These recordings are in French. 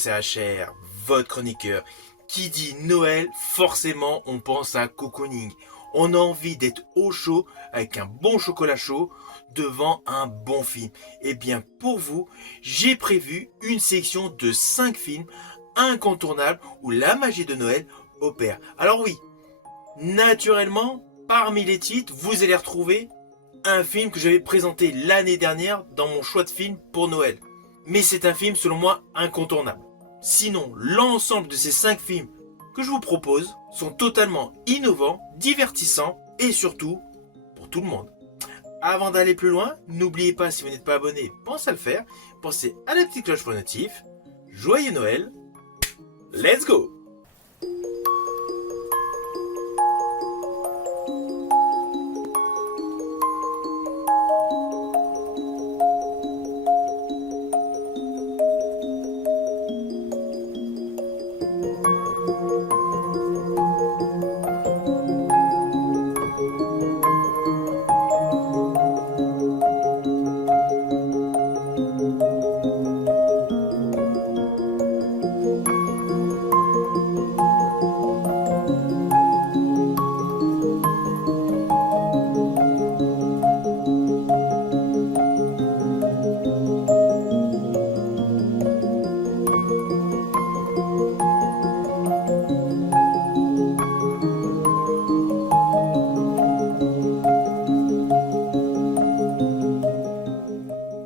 c'est HR, votre chroniqueur. Qui dit Noël, forcément on pense à cocooning. On a envie d'être au chaud avec un bon chocolat chaud devant un bon film. Et bien pour vous, j'ai prévu une sélection de 5 films incontournables où la magie de Noël opère. Alors oui, naturellement, parmi les titres, vous allez retrouver un film que j'avais présenté l'année dernière dans mon choix de film pour Noël. Mais c'est un film selon moi incontournable. Sinon, l'ensemble de ces 5 films que je vous propose sont totalement innovants, divertissants et surtout pour tout le monde. Avant d'aller plus loin, n'oubliez pas, si vous n'êtes pas abonné, pensez à le faire. Pensez à la petite cloche pour notif. Joyeux Noël. Let's go!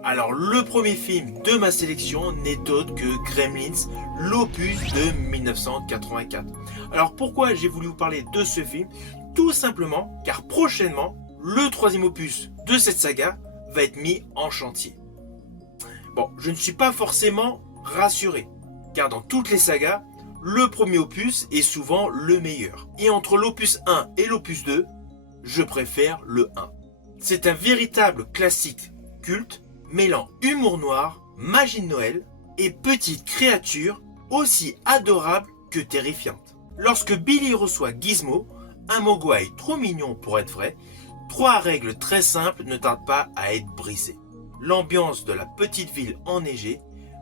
Alors le premier film de ma sélection n'est autre que Gremlins, l'opus de 1984. Alors pourquoi j'ai voulu vous parler de ce film? Tout simplement car prochainement, le troisième opus de cette saga va être mis en chantier. Bon, je ne suis pas forcément rassuré, car dans toutes les sagas, le premier opus est souvent le meilleur. Et entre l'opus 1 et l'opus 2, je préfère le 1. C'est un véritable classique culte, mêlant humour noir, magie de Noël et petites créatures aussi adorables que terrifiantes. Lorsque Billy reçoit Gizmo, un mogwai trop mignon pour être vrai, 3 règles très simples ne tardent pas à être brisées. L'ambiance de la petite ville enneigée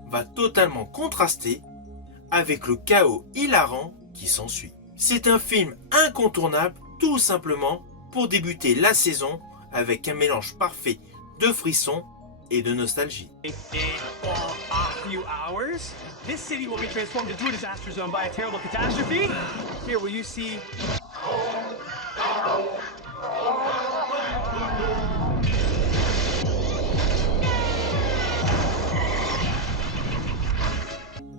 va totalement contraster avec le chaos hilarant qui s'ensuit. C'est un film incontournable tout simplement pour débuter la saison avec un mélange parfait de frissons et de nostalgie. For a few hours, this city will be transformed into a disaster zone by a terrible catastrophe. Here, will you see?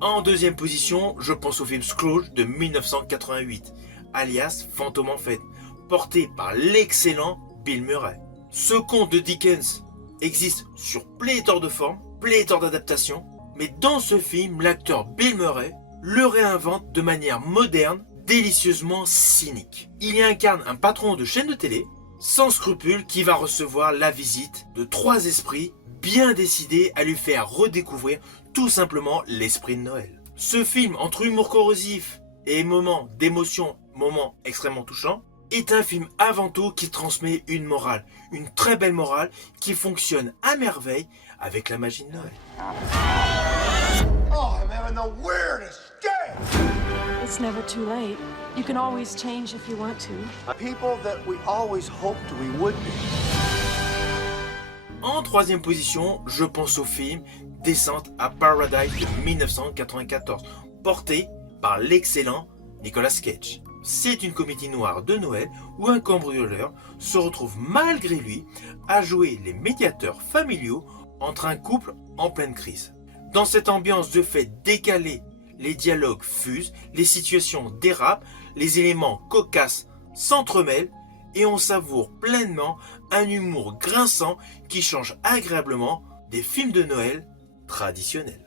En deuxième position, je pense au film Scrooge de 1988, alias Fantôme en fête, porté par l'excellent Bill Murray. Ce conte de Dickens existe sur pléthore de formes, pléthore d'adaptations, mais dans ce film, l'acteur Bill Murray le réinvente de manière moderne, délicieusement cynique. Il y incarne un patron de chaîne de télé, sans scrupules, qui va recevoir la visite de 3 esprits bien décidés à lui faire redécouvrir tout simplement l'esprit de Noël. Ce film, entre humour corrosif et moments d'émotion, moments extrêmement touchants, est un film avant tout qui transmet une morale, une très belle morale qui fonctionne à merveille avec la magie de Noël. Oh, I'm having the weirdest day! It's never too late. You can always change if you want to. People that we always hoped we would be. En troisième position, je pense au film Descente à Paradise de 1994, porté par l'excellent Nicolas Cage. C'est une comédie noire de Noël où un cambrioleur se retrouve malgré lui à jouer les médiateurs familiaux entre un couple en pleine crise. Dans cette ambiance de fête décalée, les dialogues fusent, les situations dérapent, les éléments cocasses s'entremêlent et on savoure pleinement un humour grinçant qui change agréablement des films de Noël traditionnels.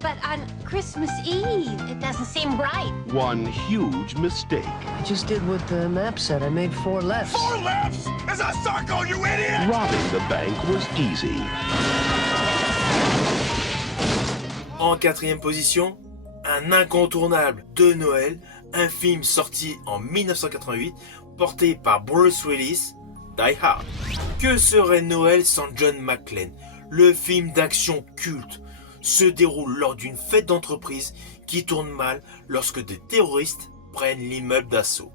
But on Christmas Eve, it doesn't seem right. One huge mistake. I just did what the map said. I made 4 lefts. 4 lefts? Is that Sarko, you idiot? Robbing the bank was easy. En quatrième position, un incontournable de Noël, un film sorti en 1988, porté par Bruce Willis, Die Hard. Que serait Noël sans John McClane, le film d'action culte? se déroule lors d'une fête d'entreprise qui tourne mal lorsque des terroristes prennent l'immeuble d'assaut.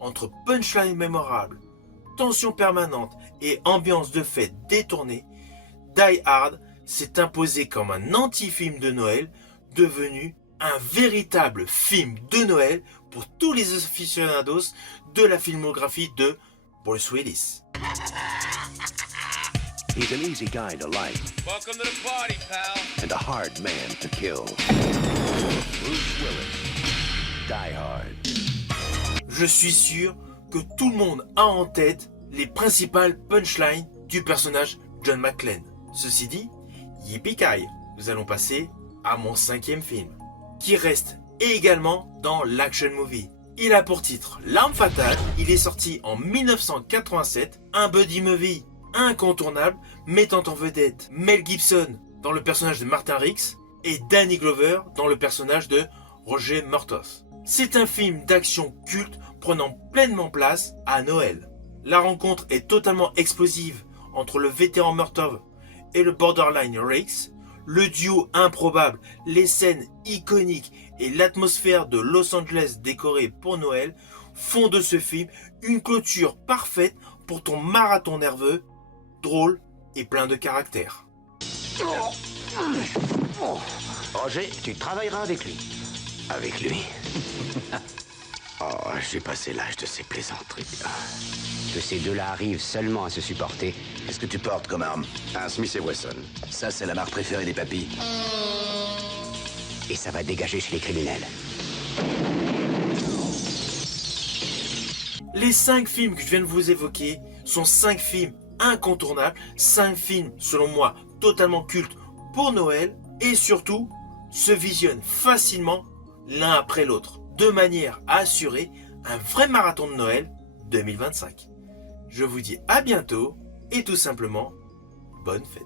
Entre punchline mémorable, tension permanente et ambiance de fête détournée, Die Hard s'est imposé comme un anti-film de Noël devenu un véritable film de Noël pour tous les aficionados de la filmographie de Bruce Willis. He's an easy guy to like. Welcome to the party, pal. And a hard man to kill. Bruce Willis. Die Hard. Je suis sûr que tout le monde a en tête les principales punchlines du personnage John McClane. Ceci dit, yippee-ki-yay, nous allons passer à mon 5e film, qui reste également dans l'action movie. Il a pour titre L'Arme Fatale, il est sorti en 1987, un buddy movie incontournable mettant en vedette Mel Gibson dans le personnage de Martin Riggs et Danny Glover dans le personnage de Roger Murtaugh. C'est un film d'action culte prenant pleinement place à Noël. La rencontre est totalement explosive entre le vétéran Murtaugh et le borderline Riggs. Le duo improbable, les scènes iconiques et l'atmosphère de Los Angeles décorée pour Noël font de ce film une clôture parfaite pour ton marathon nerveux, drôle et plein de caractère. Roger, tu travailleras avec lui. Avec lui? Oh, j'ai passé l'âge de ces plaisanteries. Que ces deux-là arrivent seulement à se supporter. Qu'est-ce que tu portes comme arme? Un Smith & Wesson. Ça, c'est la marque préférée des papis. Et ça va dégager chez les criminels. Les 5 films que je viens de vous évoquer sont 5 films incontournables, 5 films, selon moi, totalement cultes pour Noël et surtout se visionnent facilement l'un après l'autre, de manière à assurer un vrai marathon de Noël 2025. Je vous dis à bientôt et tout simplement, bonne fête.